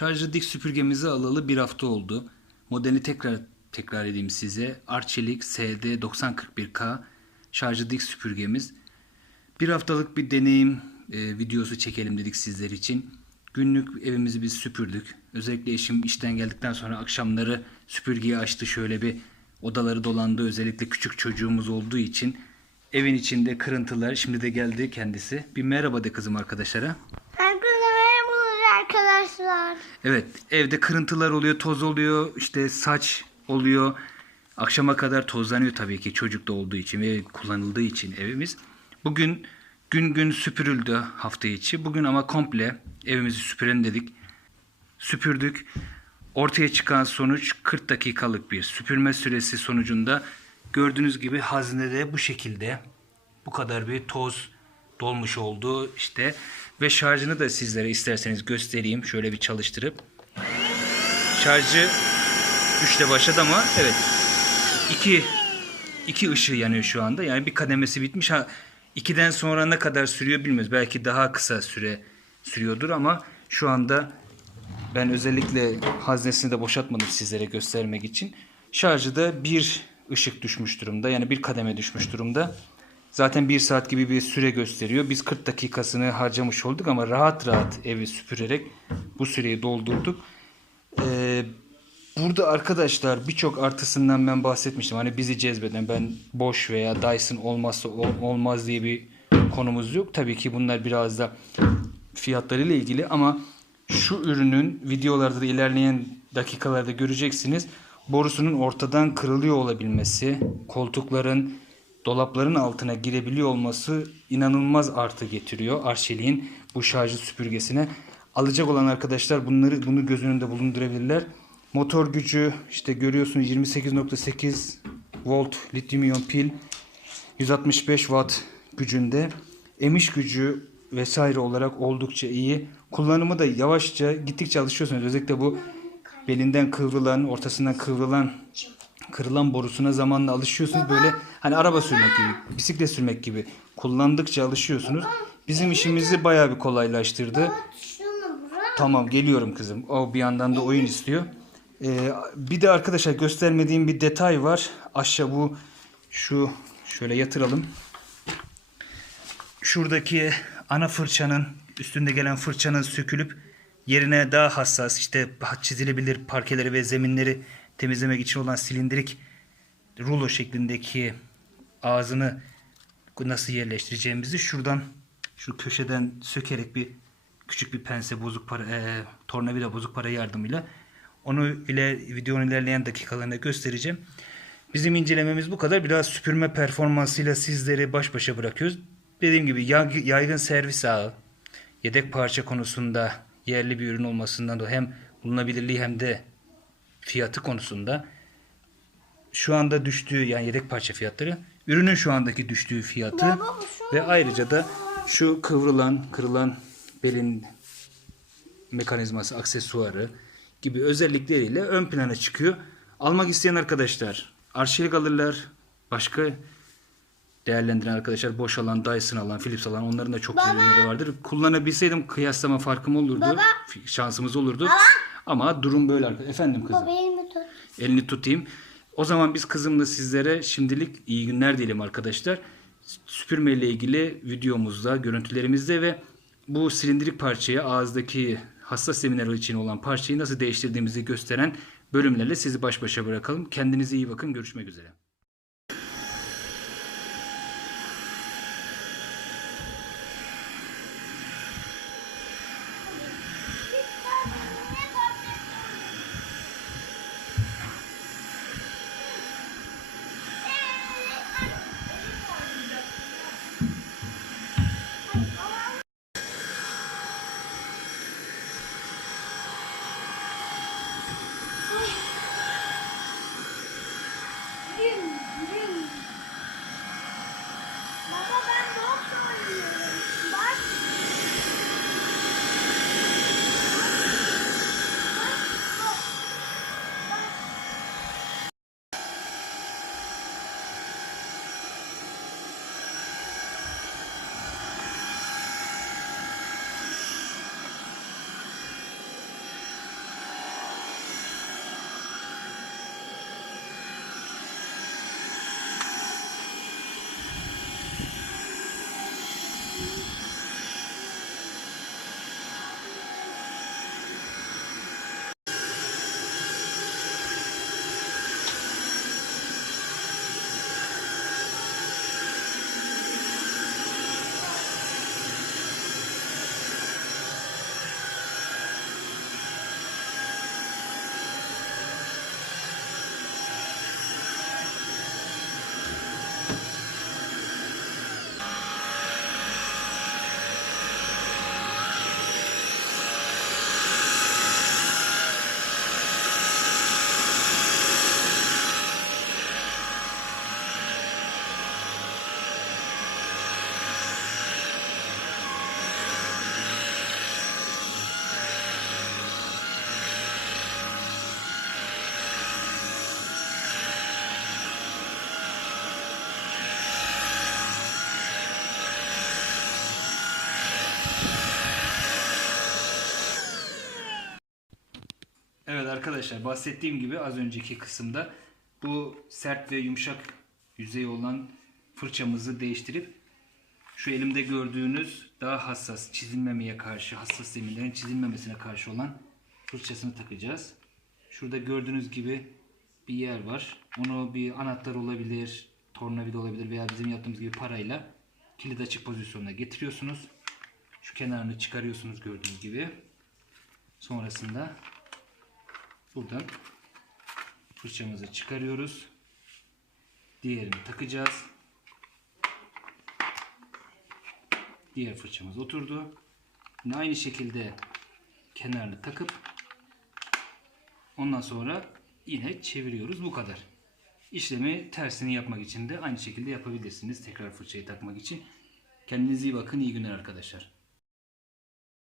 Şarjlı dik süpürgemizi alalı bir hafta oldu. Modeli tekrar tekrar edeyim size. Arçelik SD 9041K şarjlı dik süpürgemiz. Bir haftalık bir deneyim e, videosu çekelim dedik sizler için. Günlük evimizi biz süpürdük. Özellikle eşim işten geldikten sonra akşamları süpürgeyi açtı şöyle bir odaları dolandı. Özellikle küçük çocuğumuz olduğu için evin içinde kırıntılar. Şimdi de geldi kendisi. Bir merhaba de kızım arkadaşlara. Arkadaşlar. Evet evde kırıntılar oluyor, toz oluyor, işte saç oluyor. Akşama kadar tozlanıyor tabii ki çocuk da olduğu için ve kullanıldığı için evimiz. Bugün gün gün süpürüldü hafta içi. Bugün ama komple evimizi süpürelim dedik. Süpürdük. Ortaya çıkan sonuç 40 dakikalık bir süpürme süresi sonucunda gördüğünüz gibi haznede bu şekilde bu kadar bir toz dolmuş oldu işte. Ve şarjını da sizlere isterseniz göstereyim. Şöyle bir çalıştırıp. Şarjı 3'te başladı ama evet. 2 iki ışığı yanıyor şu anda. Yani bir kademesi bitmiş. Ha 2'den sonra ne kadar sürüyor bilmiyoruz. Belki daha kısa süre sürüyordur ama şu anda ben özellikle haznesini de boşaltmadım sizlere göstermek için. Şarjı da bir ışık düşmüş durumda. Yani bir kademe düşmüş durumda. Zaten bir saat gibi bir süre gösteriyor. Biz 40 dakikasını harcamış olduk ama rahat rahat evi süpürerek bu süreyi doldurduk. Ee, burada arkadaşlar birçok artısından ben bahsetmiştim. Hani bizi cezbeden ben boş veya Dyson olmazsa ol- olmaz diye bir konumuz yok. Tabii ki bunlar biraz da fiyatlarıyla ilgili ama şu ürünün videolarda da ilerleyen dakikalarda göreceksiniz. Borusunun ortadan kırılıyor olabilmesi, koltukların, dolapların altına girebiliyor olması inanılmaz artı getiriyor Arçelik'in bu şarjlı süpürgesine. Alacak olan arkadaşlar bunları bunu göz önünde bulundurabilirler. Motor gücü işte görüyorsunuz 28.8 volt lityum iyon pil 165 watt gücünde. Emiş gücü vesaire olarak oldukça iyi. Kullanımı da yavaşça gittikçe alışıyorsunuz. Özellikle bu belinden kıvrılan, ortasından kıvrılan kırılan borusuna zamanla alışıyorsunuz. Böyle hani araba sürmek gibi, bisiklet sürmek gibi kullandıkça alışıyorsunuz. Bizim işimizi bayağı bir kolaylaştırdı. Tamam geliyorum kızım. O bir yandan da oyun istiyor. Ee, bir de arkadaşlar göstermediğim bir detay var. Aşağı bu şu şöyle yatıralım. Şuradaki ana fırçanın üstünde gelen fırçanın sökülüp yerine daha hassas işte çizilebilir parkeleri ve zeminleri temizlemek için olan silindirik rulo şeklindeki ağzını nasıl yerleştireceğimizi şuradan şu köşeden sökerek bir küçük bir pense bozuk para e, tornavida bozuk para yardımıyla onu ile videonun ilerleyen dakikalarında göstereceğim. Bizim incelememiz bu kadar. Biraz süpürme performansıyla sizleri baş başa bırakıyoruz. Dediğim gibi yaygın servis ağı, yedek parça konusunda yerli bir ürün olmasından dolayı hem bulunabilirliği hem de fiyatı konusunda şu anda düştüğü yani yedek parça fiyatları ürünün şu andaki düştüğü fiyatı ve ayrıca da şu kıvrılan kırılan belin mekanizması aksesuarı gibi özellikleriyle ön plana çıkıyor. Almak isteyen arkadaşlar arşelik alırlar. Başka değerlendiren arkadaşlar boş alan, Dyson alan, Philips alan onların da çok ürünleri vardır. Kullanabilseydim kıyaslama farkım olurdu. Şansımız olurdu. Ama durum böyle arkadaşlar. Efendim kızım. Baba elimi tut. Elini tutayım. O zaman biz kızımla sizlere şimdilik iyi günler diyelim arkadaşlar. Süpürme ile ilgili videomuzda, görüntülerimizde ve bu silindirik parçayı ağızdaki hassas zeminler için olan parçayı nasıl değiştirdiğimizi gösteren bölümlerle sizi baş başa bırakalım. Kendinize iyi bakın. Görüşmek üzere. Arkadaşlar bahsettiğim gibi az önceki kısımda bu sert ve yumuşak yüzey olan fırçamızı değiştirip şu elimde gördüğünüz daha hassas çizilmemeye karşı hassas zeminlerin çizilmemesine karşı olan fırçasını takacağız. Şurada gördüğünüz gibi bir yer var. Onu bir anahtar olabilir, tornavida olabilir veya bizim yaptığımız gibi parayla kilit açık pozisyonuna getiriyorsunuz. Şu kenarını çıkarıyorsunuz gördüğünüz gibi. Sonrasında buradan fırçamızı çıkarıyoruz. Diğerini takacağız. Diğer fırçamız oturdu. Yine aynı şekilde kenarını takıp ondan sonra yine çeviriyoruz. Bu kadar. İşlemi tersini yapmak için de aynı şekilde yapabilirsiniz. Tekrar fırçayı takmak için. Kendinize iyi bakın. İyi günler arkadaşlar.